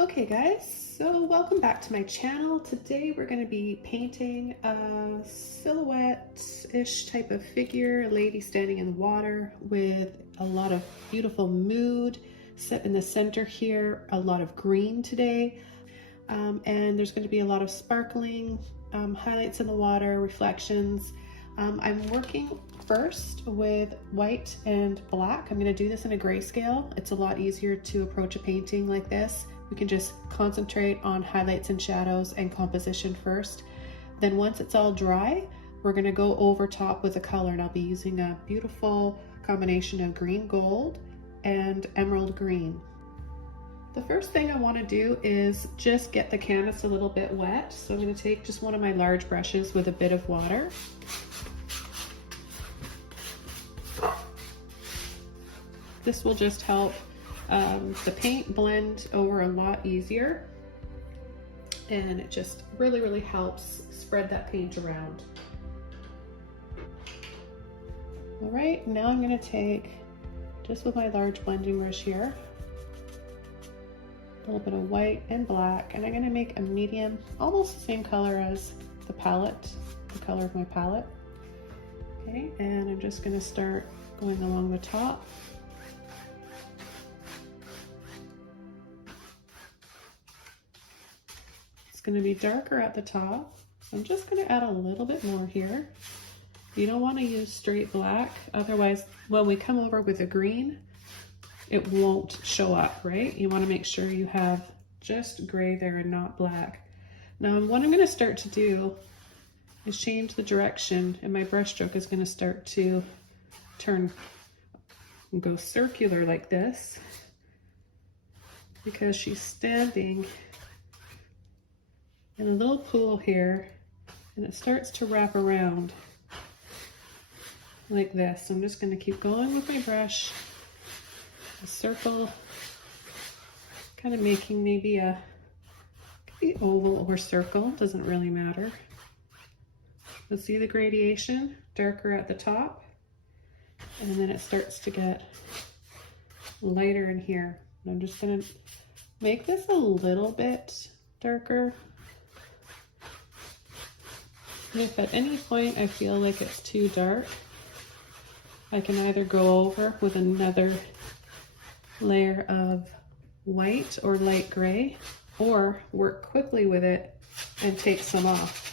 Okay guys, so welcome back to my channel. Today we're going to be painting a silhouette-ish type of figure, a lady standing in the water with a lot of beautiful mood set in the center here, a lot of green today, and there's going to be a lot of sparkling highlights in the water, reflections. I'm working first with white and black. I'm going to do this in a grayscale. It's a lot easier to approach a painting like this. We can just concentrate on highlights and shadows and composition first. Then once it's all dry, we're going to go over top with a color, and I'll be using a beautiful combination of green gold and emerald green. The first thing I want to do is just get the canvas a little bit wet. So I'm going to take just one of my large brushes with a bit of water. This will just help the paint blend over a lot easier, and it just really helps spread that paint around. All right, now I'm going to take, just with my large blending brush here, a little bit of white and black, and I'm going to make a medium, almost the same color as the palette, the color of my palette. Okay, and I'm just going to start going along the top. It's going to be darker at the top, so I'm just going to add a little bit more here. You don't want to use straight black, otherwise when we come over with a green, it won't show up, right? You want to make sure you have just gray there and not black. Now what I'm going to start to do is change the direction, and my brush stroke is going to start to turn and go circular like this, because she's standing in a little pool here, and it starts to wrap around like this. So I'm just going to keep going with my brush, a circle, kind of making maybe a oval or circle, doesn't really matter. You'll see the gradation, darker at the top, and then it starts to get lighter in here. And I'm just going to make this a little bit darker. And if at any point I feel like it's too dark, I can either go over with another layer of white or light gray, or work quickly with it and take some off.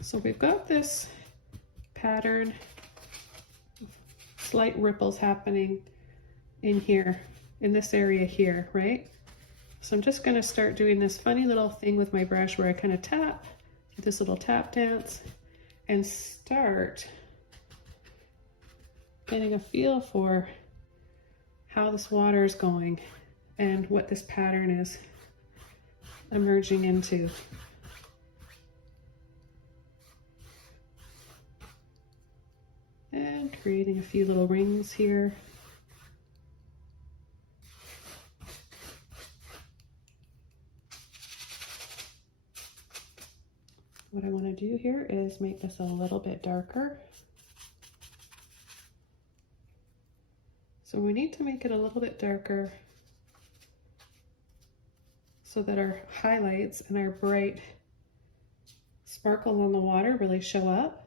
So we've got this pattern, slight ripples happening in here, in this area here, right? So I'm just going to start doing this funny little thing with my brush where I kind of tap, this little tap dance, and start getting a feel for how this water is going and what this pattern is emerging into. And creating a few little rings here. What I want to do here is make this a little bit darker. So we need to make it a little bit darker so that our highlights and our bright sparkle on the water really show up.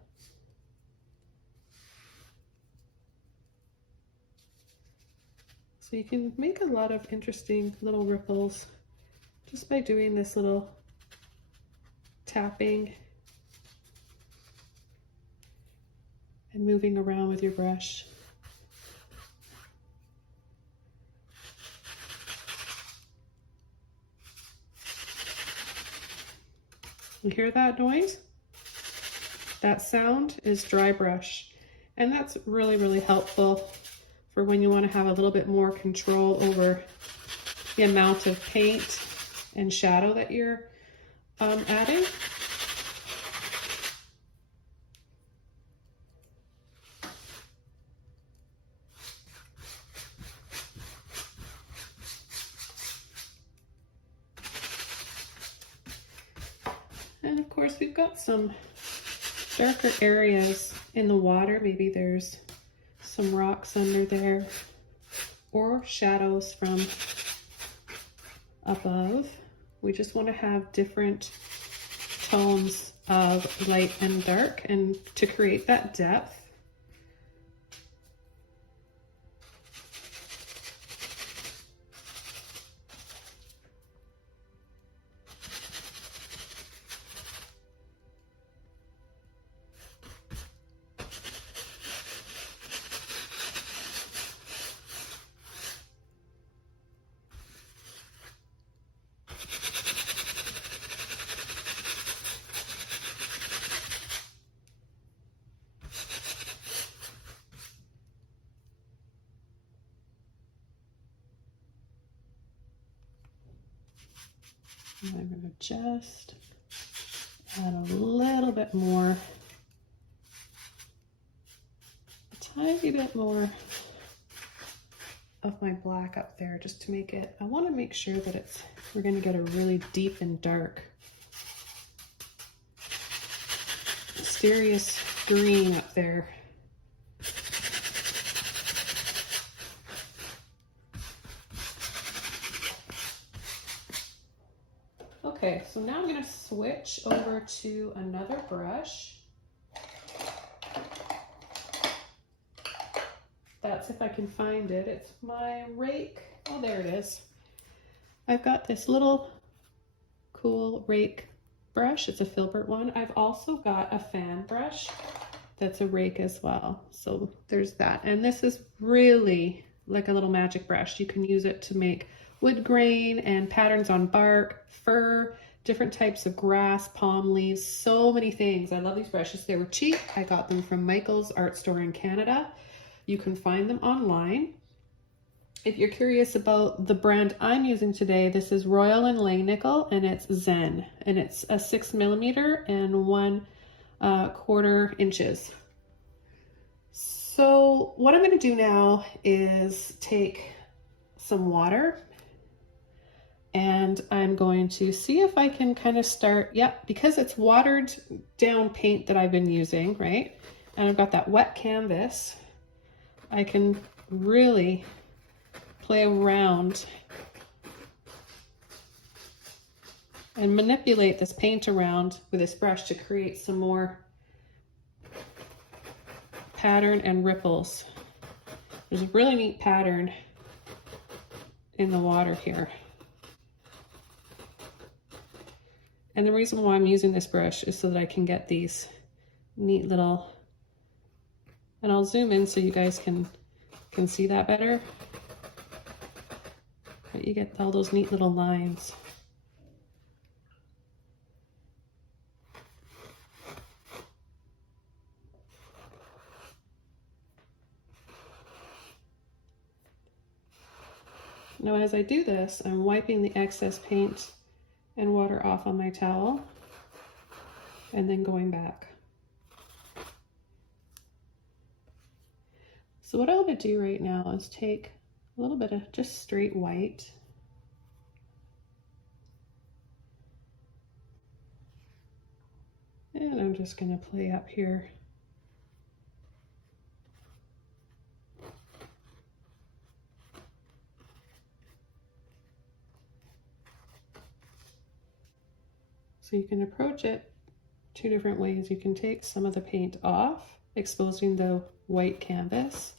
So you can make a lot of interesting little ripples just by doing this little tapping and moving around with your brush. You hear that noise? That sound is dry brush, and that's really helpful for when you want to have a little bit more control over the amount of paint and shadow that you're adding. And of course we've got some darker areas in the water. Maybe there's some rocks under there or shadows from above. We just want to have different tones of light and dark, and to create that depth. And I'm going to just add a little bit more, a tiny bit more of my black up there, just to make it, I want to make sure that it's, we're going to get a really deep and dark mysterious green up there. Okay, so now I'm going to switch over to another brush. That's if I can find it. It's my Rake. Oh, there it is. I've got this little cool Rake brush. It's a Filbert one. I've also got a fan brush that's a Rake as well. So there's that. And this is really like a little magic brush. You can use it to make wood grain and patterns on bark, fur, different types of grass, palm leaves, so many things. I love these brushes. They were cheap. I got them from Michael's art store in Canada. You can find them online. If you're curious about the brand I'm using today, this is Royal and Langnickel, and it's Zen, and it's a 6mm and 1/4 inches. So what I'm going to do now is take some water, and I'm going to see if I can kind of start, because it's watered down paint that I've been using, right? And I've got that wet canvas. I can really play around and manipulate this paint around with this brush to create some more pattern and ripples. There's a really neat pattern in the water here. And the reason why I'm using this brush is so that I can get these neat little, and I'll zoom in so you guys can see that better. But you get all those neat little lines. Now as I do this, I'm wiping the excess paint and water off on my towel and then going back. So what I'm going to do right now is take a little bit of just straight white and I'm just going to play up here. So you can approach it two different ways. You can take some of the paint off, exposing the white canvas,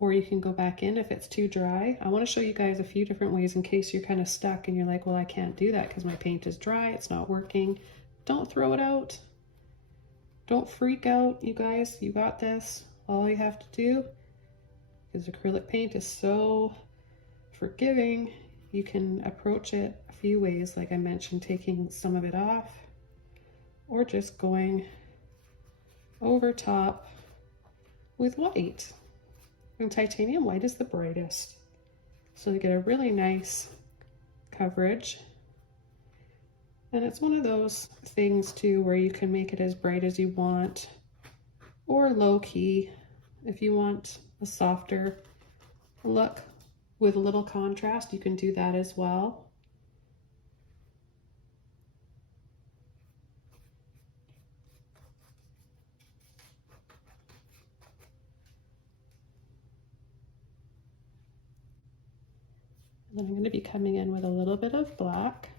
or you can go back in if it's too dry. I want to show you guys a few different ways in case you're kind of stuck and you're like, well, I can't do that because my paint is dry, it's not working. Don't throw it out. Don't freak out, you guys. You got this. All you have to do, because acrylic paint is so forgiving, you can approach it a few ways, like I mentioned, taking some of it off, or just going over top with white. And titanium white is the brightest. So you get a really nice coverage. And it's one of those things too where you can make it as bright as you want, or low key if you want a softer look with a little contrast. You can do that as well. then I'm going to be coming in with a little bit of black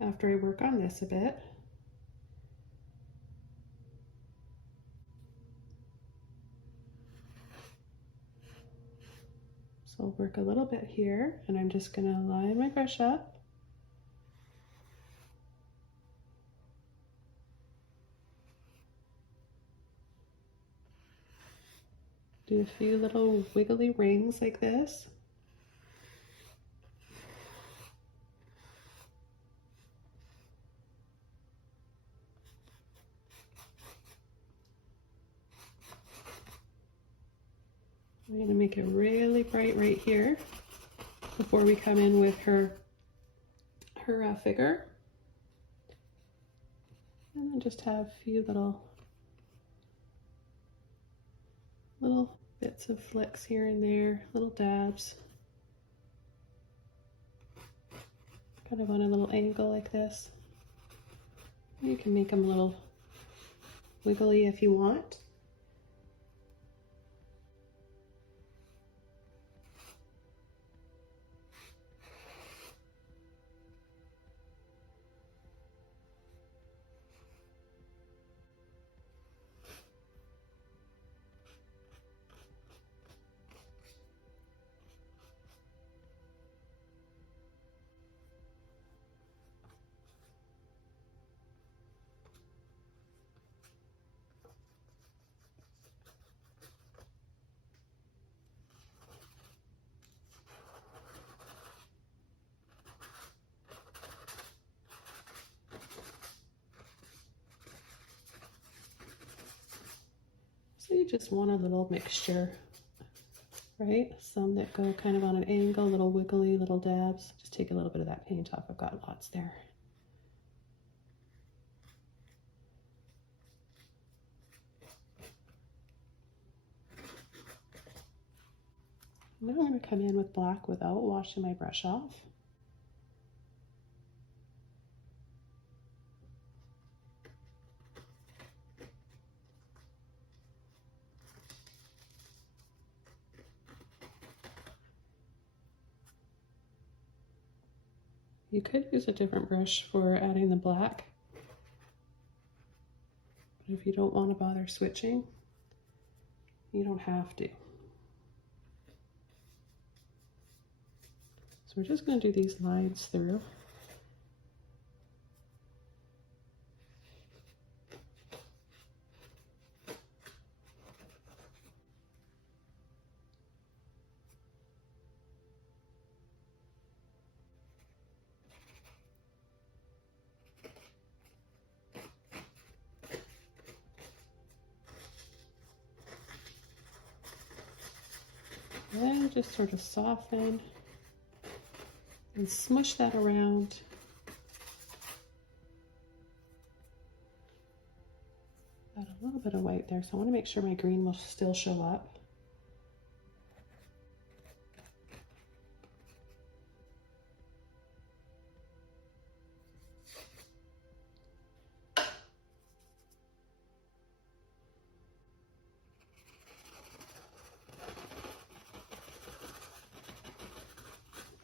after I work on this a bit. So I'll work a little bit here, and I'm just going to line my brush up. Do a few little wiggly rings like this. I'm going to make it really bright right here before we come in with her figure. And then just have a few little bits of flicks here and there, little dabs. Kind of on a little angle like this. You can make them a little wiggly if you want. So you just want a little mixture, right? Some that go kind of on an angle, little wiggly, little dabs. Just take a little bit of that paint off. I've got lots there. Now I'm going to come in with black without washing my brush off. You could use a different brush for adding the black, but if you don't want to bother switching, you don't have to. So we're just going to do these lines through. And just sort of soften and smush that around. Got a little bit of white there, so I want to make sure my green will still show up.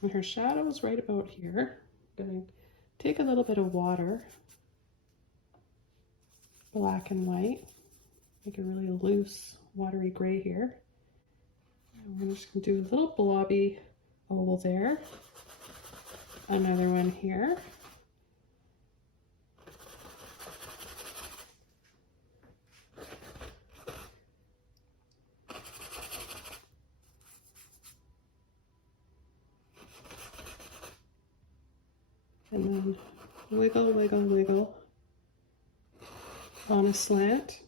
And her shadow is right about here. I'm going to take a little bit of water, black and white, make a really loose, watery gray here. And we're just going to do a little blobby oval there. Another one here. And then wiggle, wiggle, wiggle on a slant.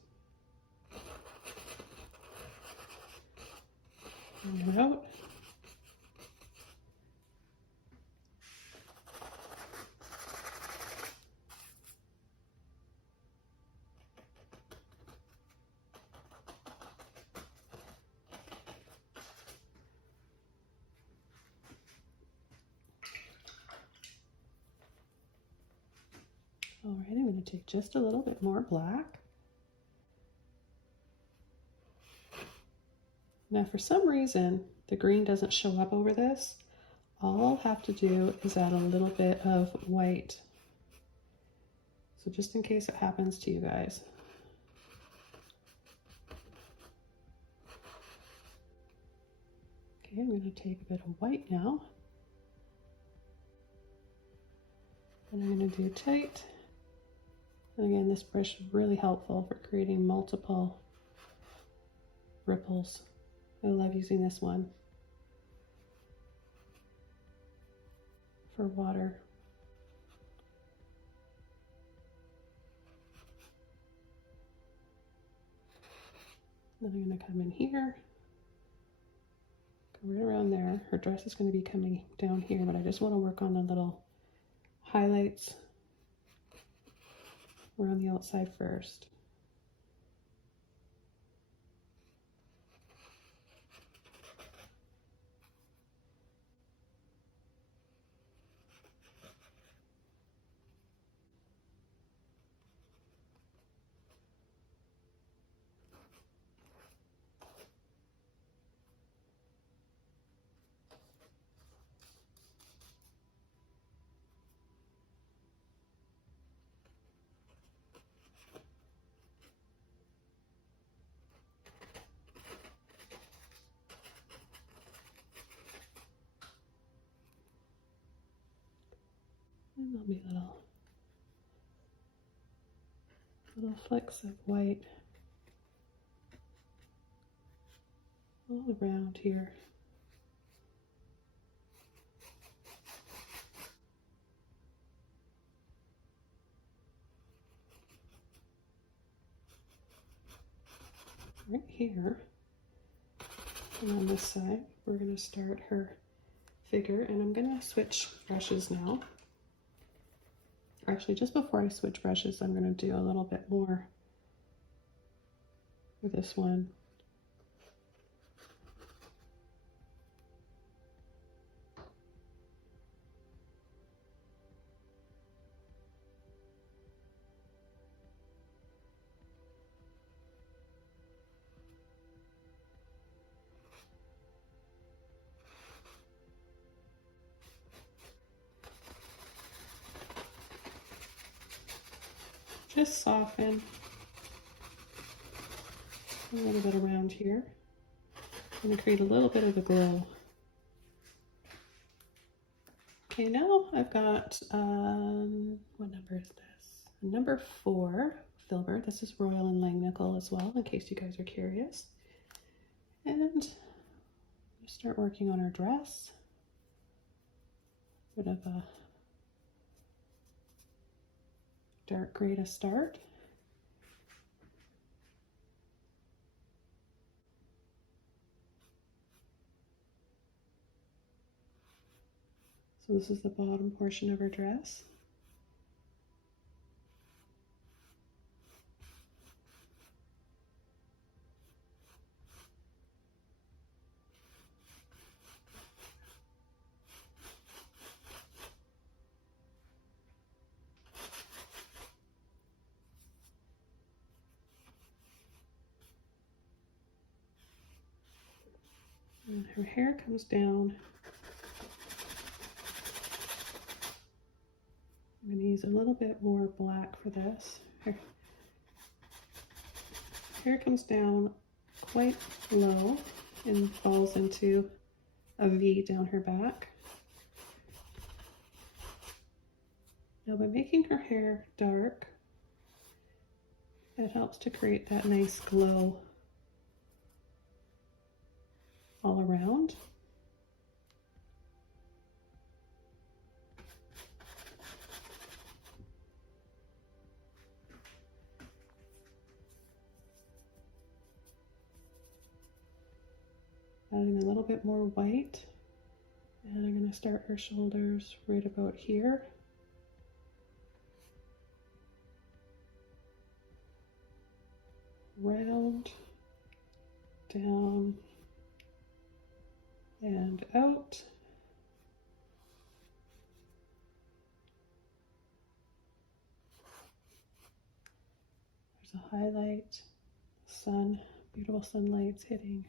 And out. All right, I'm going to take just a little bit more black. Now for some reason, the green doesn't show up over this. All I'll have to do is add a little bit of white. So just in case it happens to you guys. Okay, I'm going to take a bit of white now. And I'm going to do tight. And again, this brush is really helpful for creating multiple ripples. I love using this one for water. Then I'm going to come in here, go right around there. Her dress is going to be coming down here, but I just want to work on the little highlights around the outside first. And there'll be little flecks of white all around here. Right here, and on this side, we're going to start her figure, and I'm going to switch brushes now. Actually, just before I switch brushes, I'm going to do a little bit more with this one. Just soften a little bit around here. I'm going to create a little bit of a glow. Okay, now I've got, what number is this? Number 4, Filbert. This is Royal and Langnickel as well, in case you guys are curious. And start working on our dress. Bit of a dark gray to start. So this is the bottom portion of her dress. And her hair comes down. I'm going to use a little bit more black for this. Her hair comes down quite low and falls into a V down her back. Now by making her hair dark, it helps to create that nice glow all around. Adding a little bit more white, and I'm going to start her shoulders right about here. Round, down, and out. There's a highlight, sun, beautiful sunlight's hitting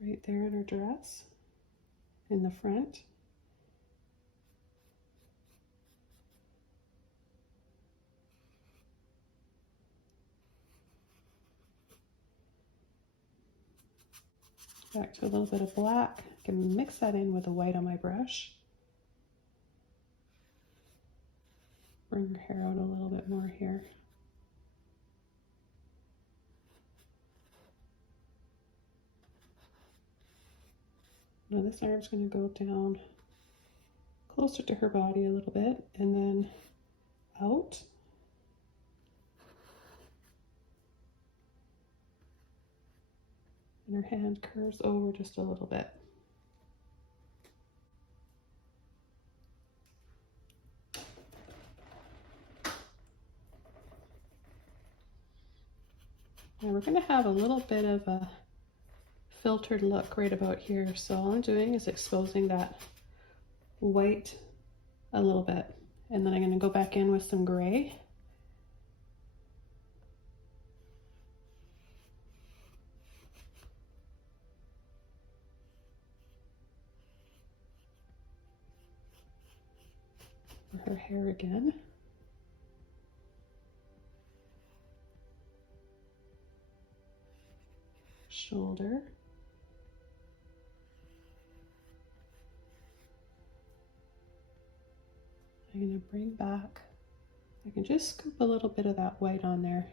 right there in her dress, in the front. Back to a little bit of black. I can mix that in with the white on my brush. Bring her hair out a little bit more here. Now this arm's going to go down closer to her body a little bit and then out. And her hand curves over just a little bit. Now we're going to have a little bit of a filtered look right about here. So all I'm doing is exposing that white a little bit. And then I'm going to go back in with some gray. For her hair again. Shoulder. I'm going to bring back, I can just scoop a little bit of that white on there.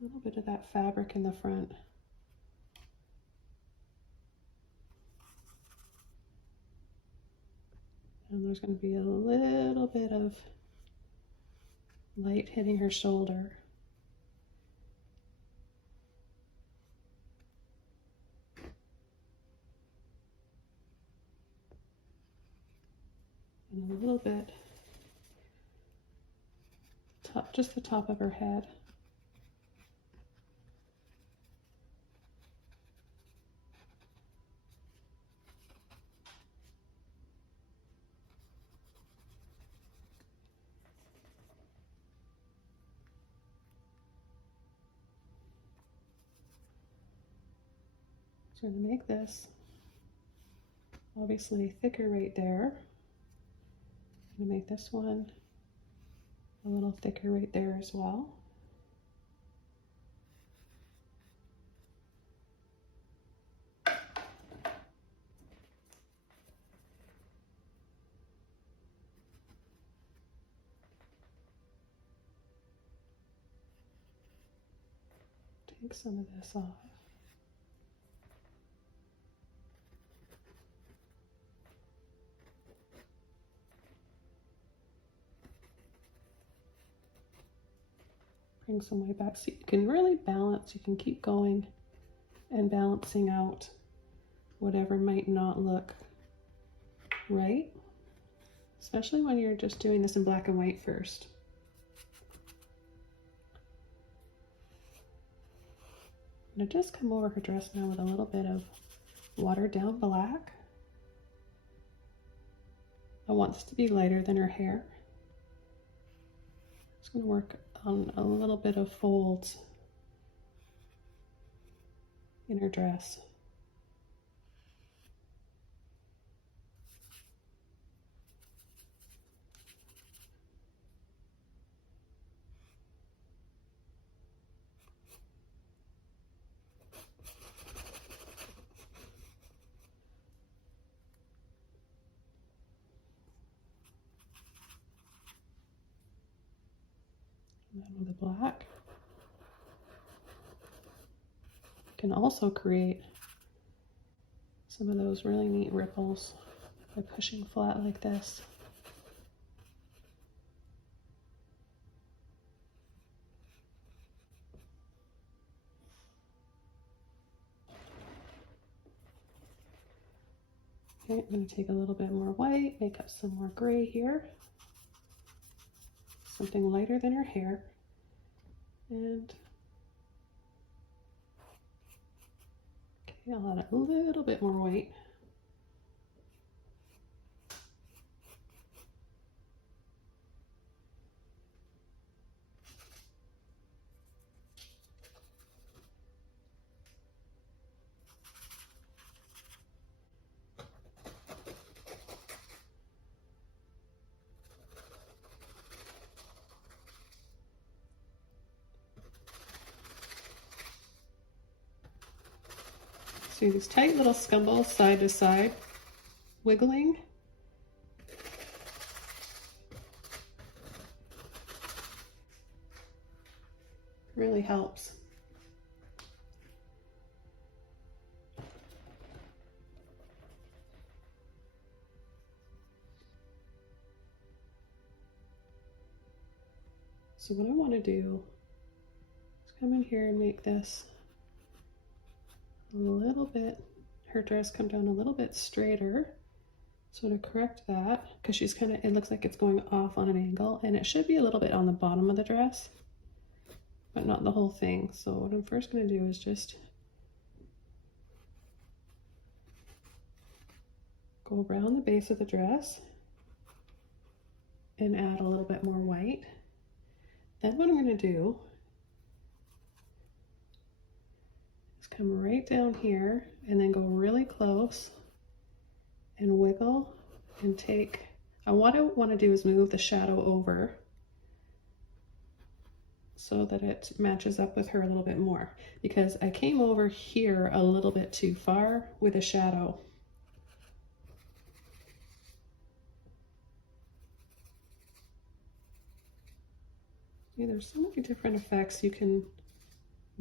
A little bit of that fabric in the front. And there's going to be a little bit of light hitting her shoulder. And a little bit, just the top of her head. So I'm going to make this obviously thicker right there. I'm going to make this one a little thicker right there as well. Take some of this off. Bring some way back so you can really balance, you can keep going and balancing out whatever might not look right, especially when you're just doing this in black and white first. I'm going to just come over her dress now with a little bit of watered down black. I want this to be lighter than her hair. Just going to work on a little bit of folds in her dress. And then with the black, you can also create some of those really neat ripples by pushing flat like this. Okay, I'm going to take a little bit more white, make up some more gray here. Something lighter than her hair. And okay, I'll add a little bit more white. So these tight little scumbles side to side, wiggling. Really helps. So what I want to do is come in here and make this a little bit, her dress come down a little bit straighter. So to correct that, because she's kind of, it looks like it's going off on an angle, and it should be a little bit on the bottom of the dress, but not the whole thing. So what I'm first going to do is just go around the base of the dress and add a little bit more white. Then what I'm going to do is come right down here and then go really close and wiggle and take, what I want to do is move the shadow over so that it matches up with her a little bit more, because I came over here a little bit too far with a shadow. See, there's so many different effects you can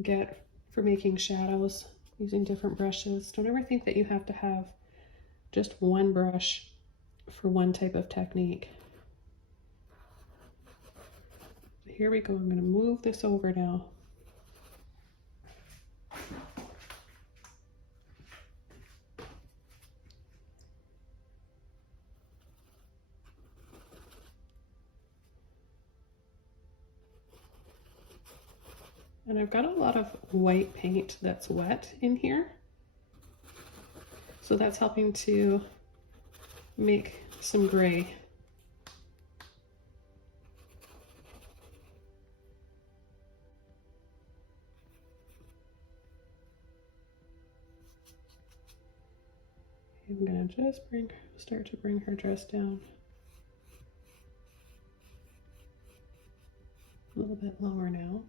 get for making shadows using different brushes. Don't ever think that you have to have just one brush for one type of technique. Here we go. I'm going to move this over now. And I've got a lot of white paint that's wet in here. So that's helping to make some gray. I'm gonna just start to bring her dress down a little bit lower now.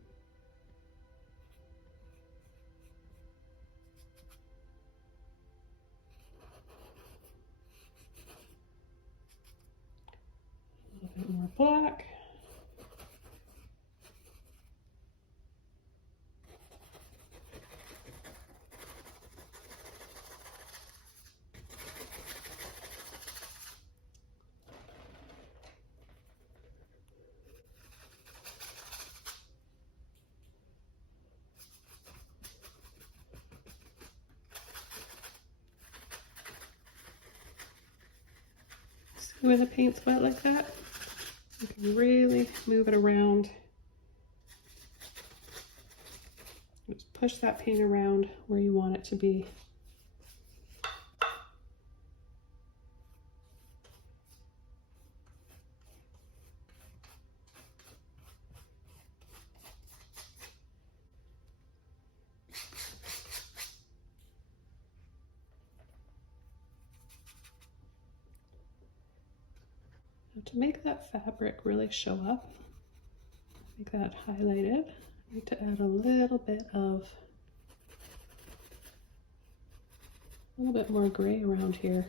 A little bit more black. When the paint's wet like that, you can really move it around. Just push that paint around where you want it to be. To make that fabric really show up, make that highlighted, I need to add a little bit more gray around here.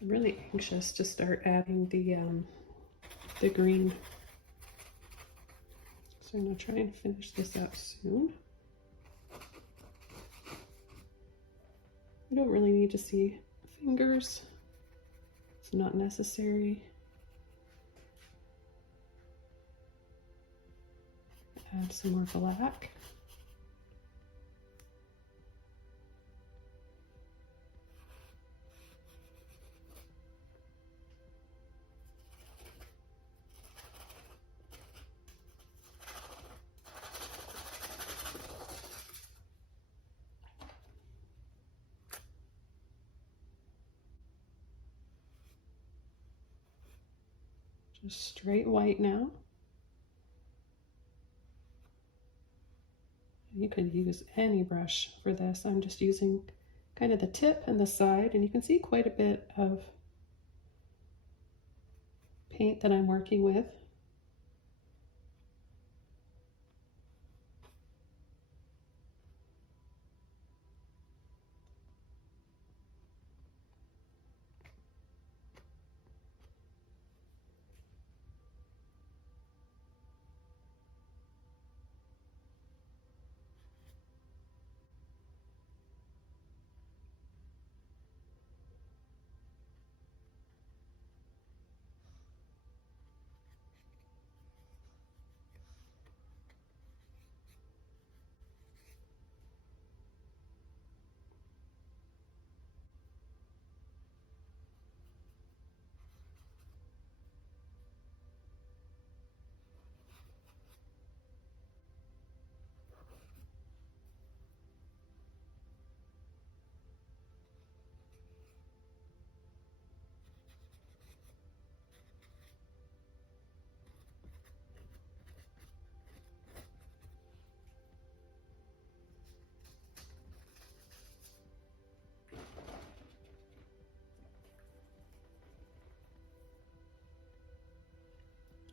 I'm really anxious to start adding the green. So I'm going to try and finish this up soon. You don't really need to see fingers. It's not necessary. Add some more black. Just straight white now. You could use any brush for this. I'm just using kind of the tip and the side, and you can see quite a bit of paint that I'm working with.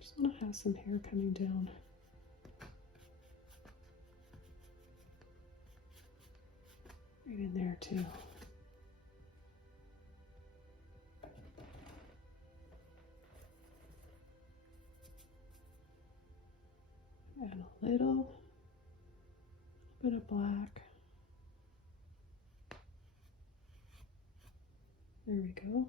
Just want to have some hair coming down. Right in there too. Add a little bit of black. There we go.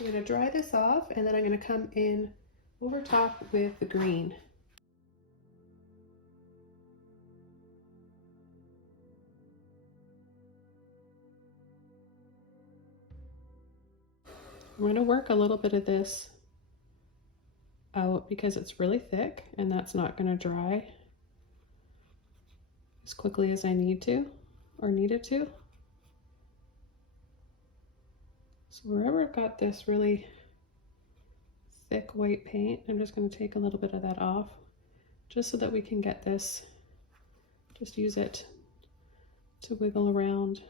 I'm going to dry this off, and then I'm going to come in over top with the green. I'm going to work a little bit of this out because it's really thick, and that's not going to dry as quickly as I need to or need it to. So wherever I've got this really thick white paint, I'm just going to take a little bit of that off just so that we can get this, just use it to wiggle around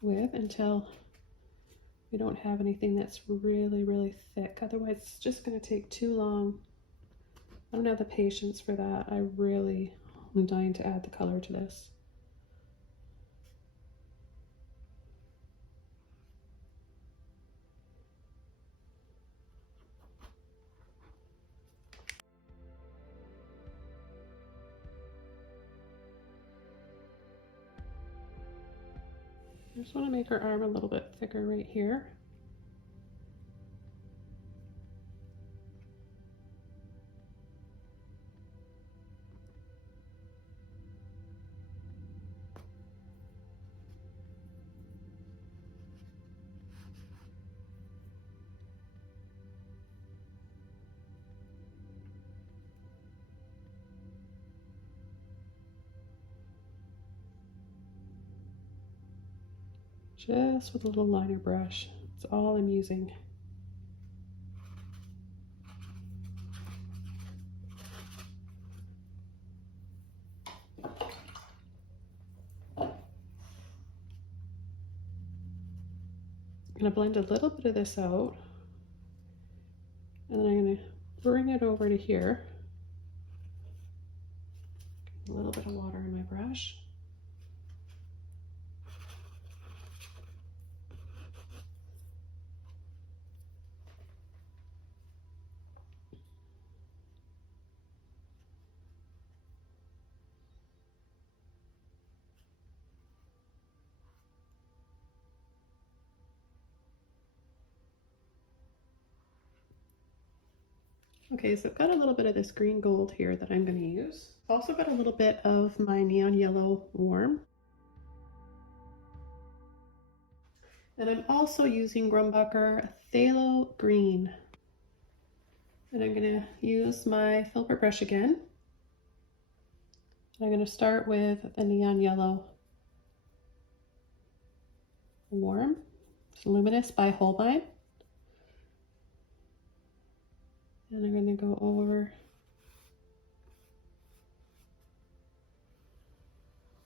with until we don't have anything that's really, really thick. Otherwise, it's just going to take too long. I don't have the patience for that. I really am dying to add the color to this. I just want to make her arm a little bit thicker right here. Just with a little liner brush. That's all I'm using. I'm going to blend a little bit of this out, and then I'm going to bring it over to here. A little bit of water in my brush. Okay, so I've got a little bit of this green gold here that I'm going to use. I've also got a little bit of my neon yellow warm. And I'm also using Grumbacher Thalo green. And I'm going to use my Filbert brush again. I'm going to start with the neon yellow warm. It's Luminous by Holbein. And I'm going to go over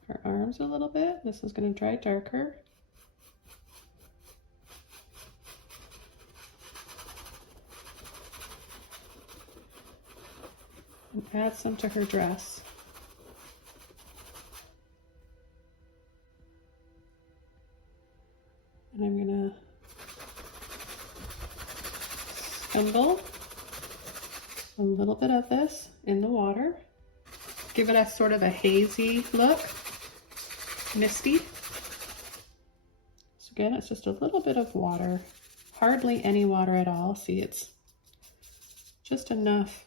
her arms a little bit. This is going to dry darker. And add some to her dress. And I'm going to sprinkle a little bit of this in the water. Give it a sort of a hazy look, misty. So again, it's just a little bit of water, hardly any water at all. See, it's just enough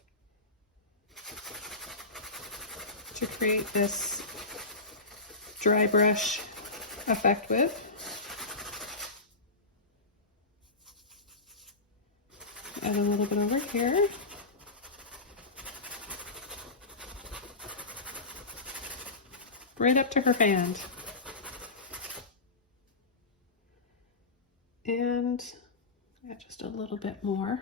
to create this dry brush effect with. Add a little bit over here. Right up to her band. And add just a little bit more.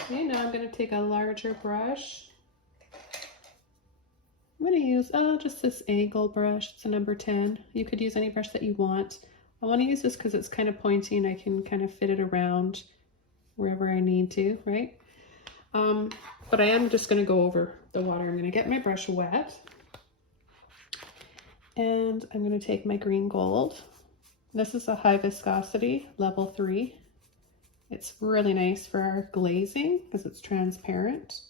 Okay, now I'm going to take a larger brush. I'm going to use just this angle brush. It's a number 10. You could use any brush that you want. I want to use this because it's kind of pointy and I can kind of fit it around wherever I need to, right? But I am just going to go over the water. I'm going to get my brush wet. And I'm going to take my green gold. This is a high viscosity, level 3. It's really nice for our glazing because it's transparent.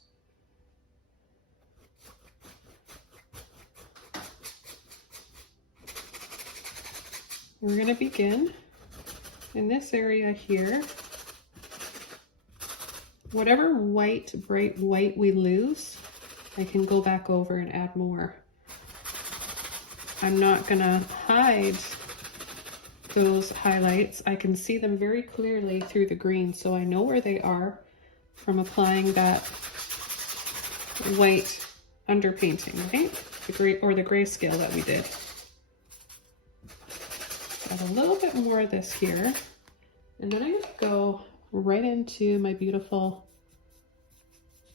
We're going to begin in this area here. Whatever white, bright white we lose, I can go back over and add more. I'm not going to hide those highlights. I can see them very clearly through the green, so I know where they are from applying that white underpainting, right? The gray or the grayscale that we did. Add a little bit more of this here, and then I'm going to go right into my beautiful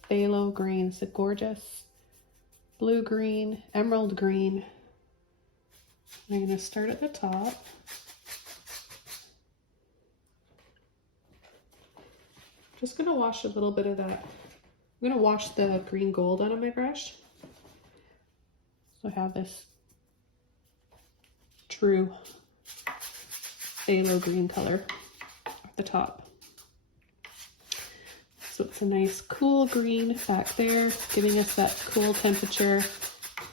phthalo green. It's a gorgeous blue green, emerald green. I'm going to start at the top. Just going to wash a little bit of that. I'm going to wash the green gold out of my brush. So I have this true phthalo green color at the top. So it's a nice cool green back there, giving us that cool temperature,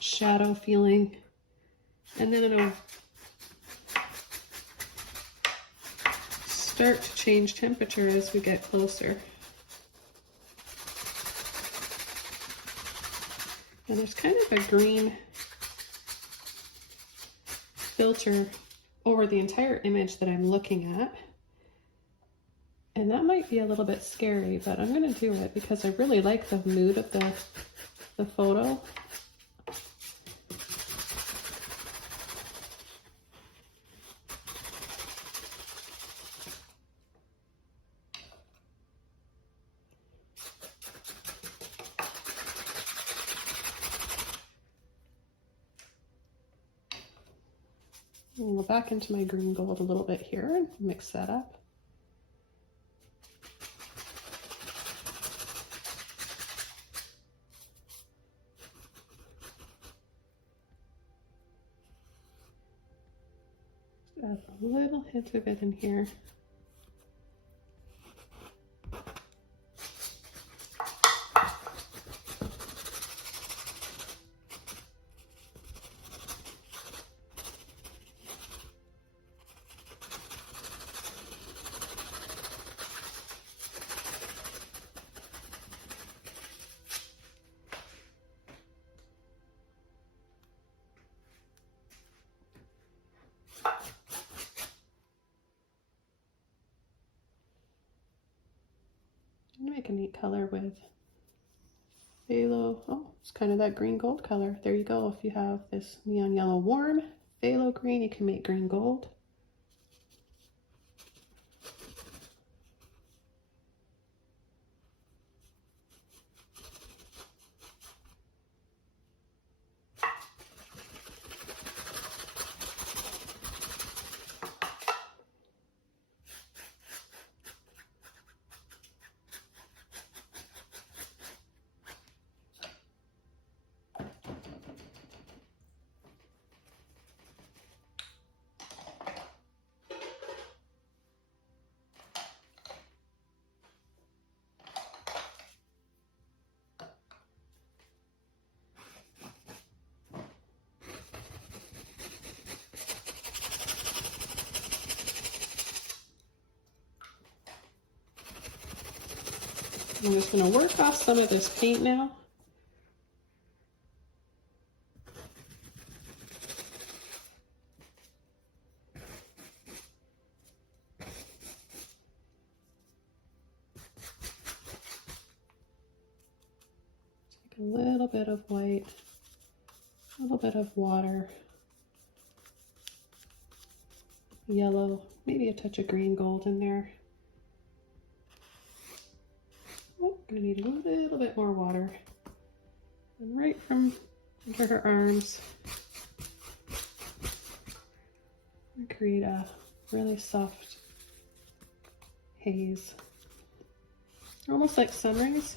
shadow feeling. And then it'll start to change temperature as we get closer. And there's kind of a green filter over the entire image that I'm looking at. And that might be a little bit scary, but I'm going to do it because I really like the mood of the photo. I'll go back into my green gold a little bit here and mix that up. Add a little hint of it in here. Make a neat color with Phthalo, oh, it's kind of that green gold color. There you go. If you have this neon yellow warm phthalo green, you can make green gold. I'm just going to work off some of this paint now. Take a little bit of white, a little bit of water, yellow, maybe a touch of green gold in there. Oh, gonna need a little bit more water. And right from under her arms, and create a really soft haze, almost like sunrise.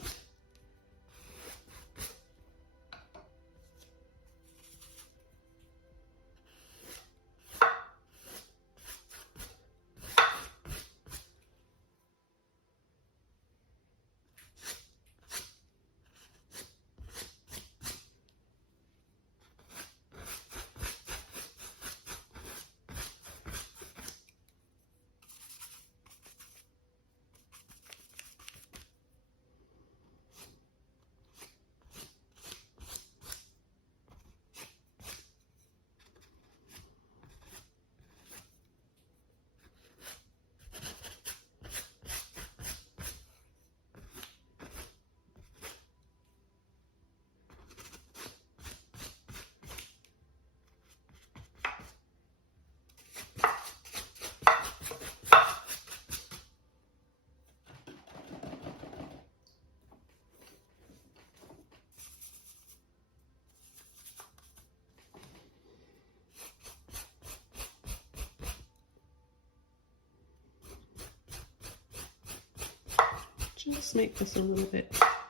Just make this a little bit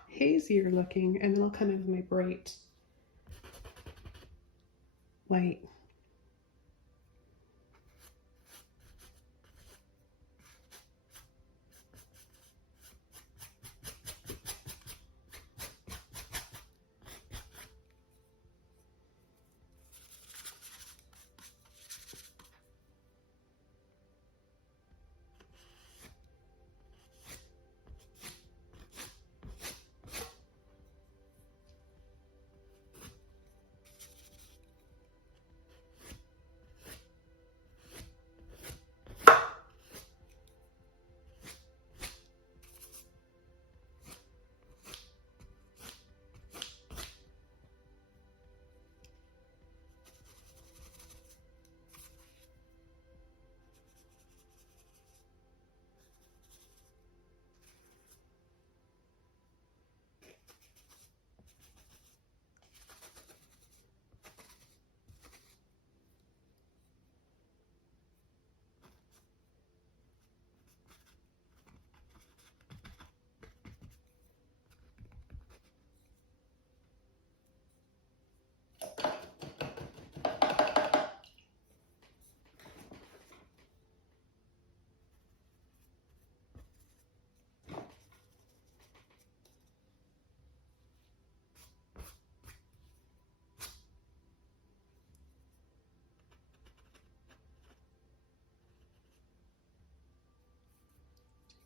hazier looking, and then I'll come in with my bright white.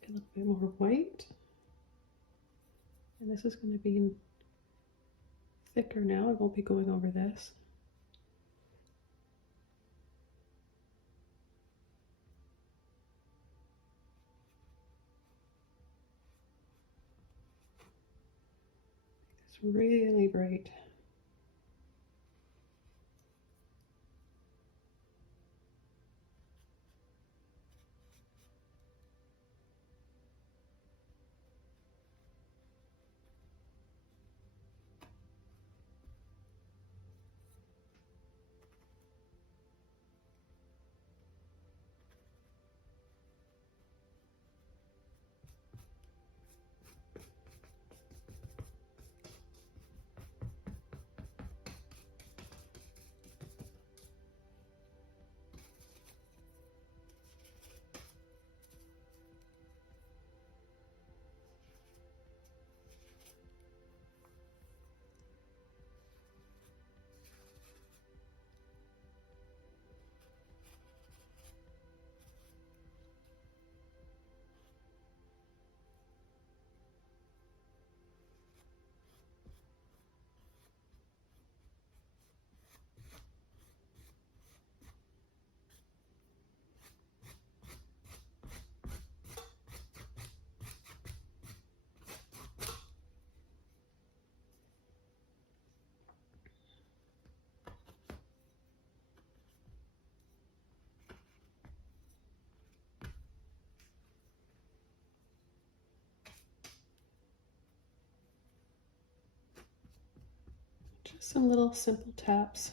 A little bit more white, and this is going to be thicker now. I won't be going over this. It's really bright. Just some little simple taps.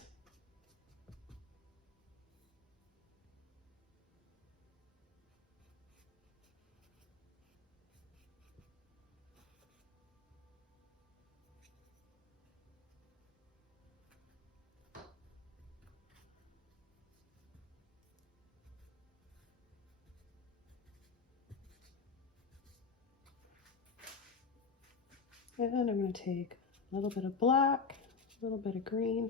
And I'm going to take a little bit of black, a little bit of green.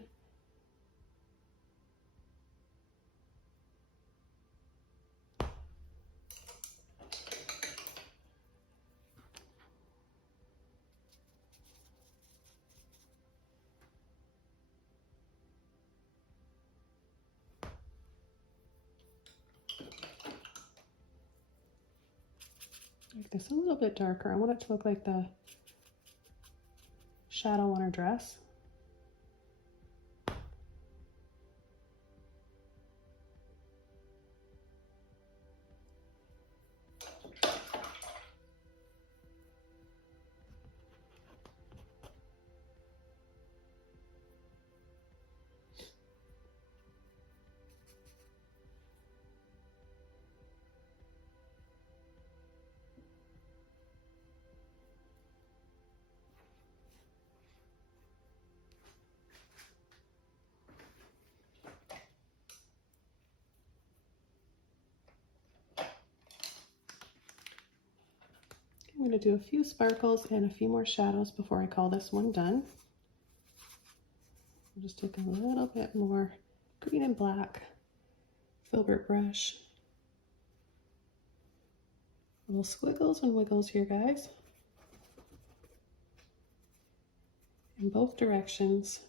Make this a little bit darker. I want it to look like the shadow on her dress. I'm going to do a few sparkles and a few more shadows before I call this one done. I'll just take a little bit more green and black Filbert brush. Little squiggles and wiggles here, guys, in both directions.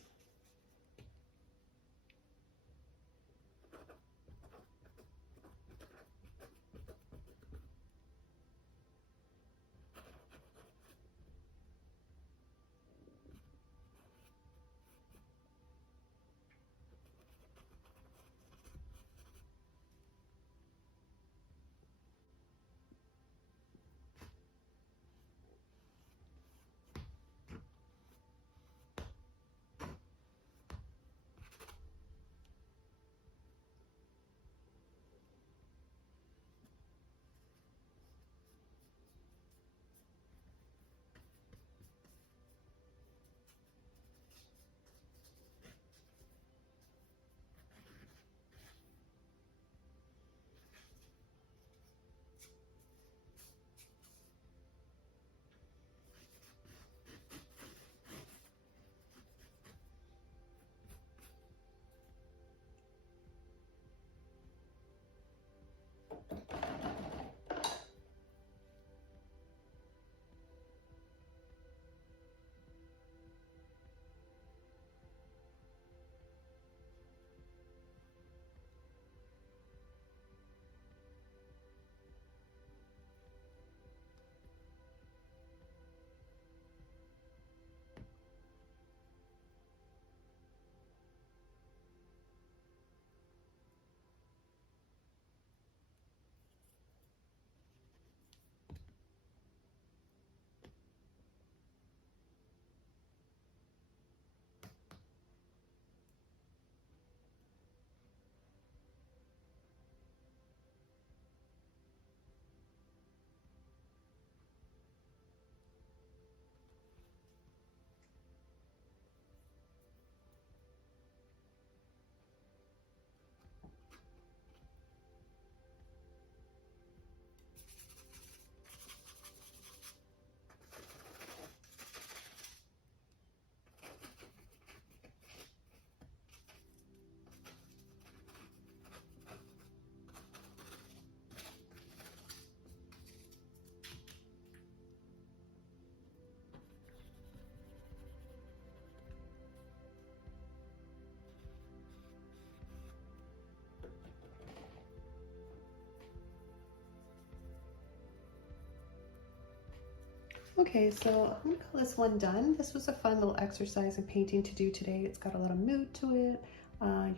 Okay, so I'm gonna call this one done. This was a fun little exercise in painting to do today. It's got a lot of mood to it.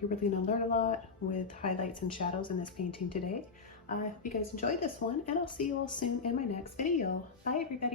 You're really gonna learn a lot with highlights and shadows in this painting today. I hope you guys enjoyed this one, and I'll see you all soon in my next video. Bye, everybody.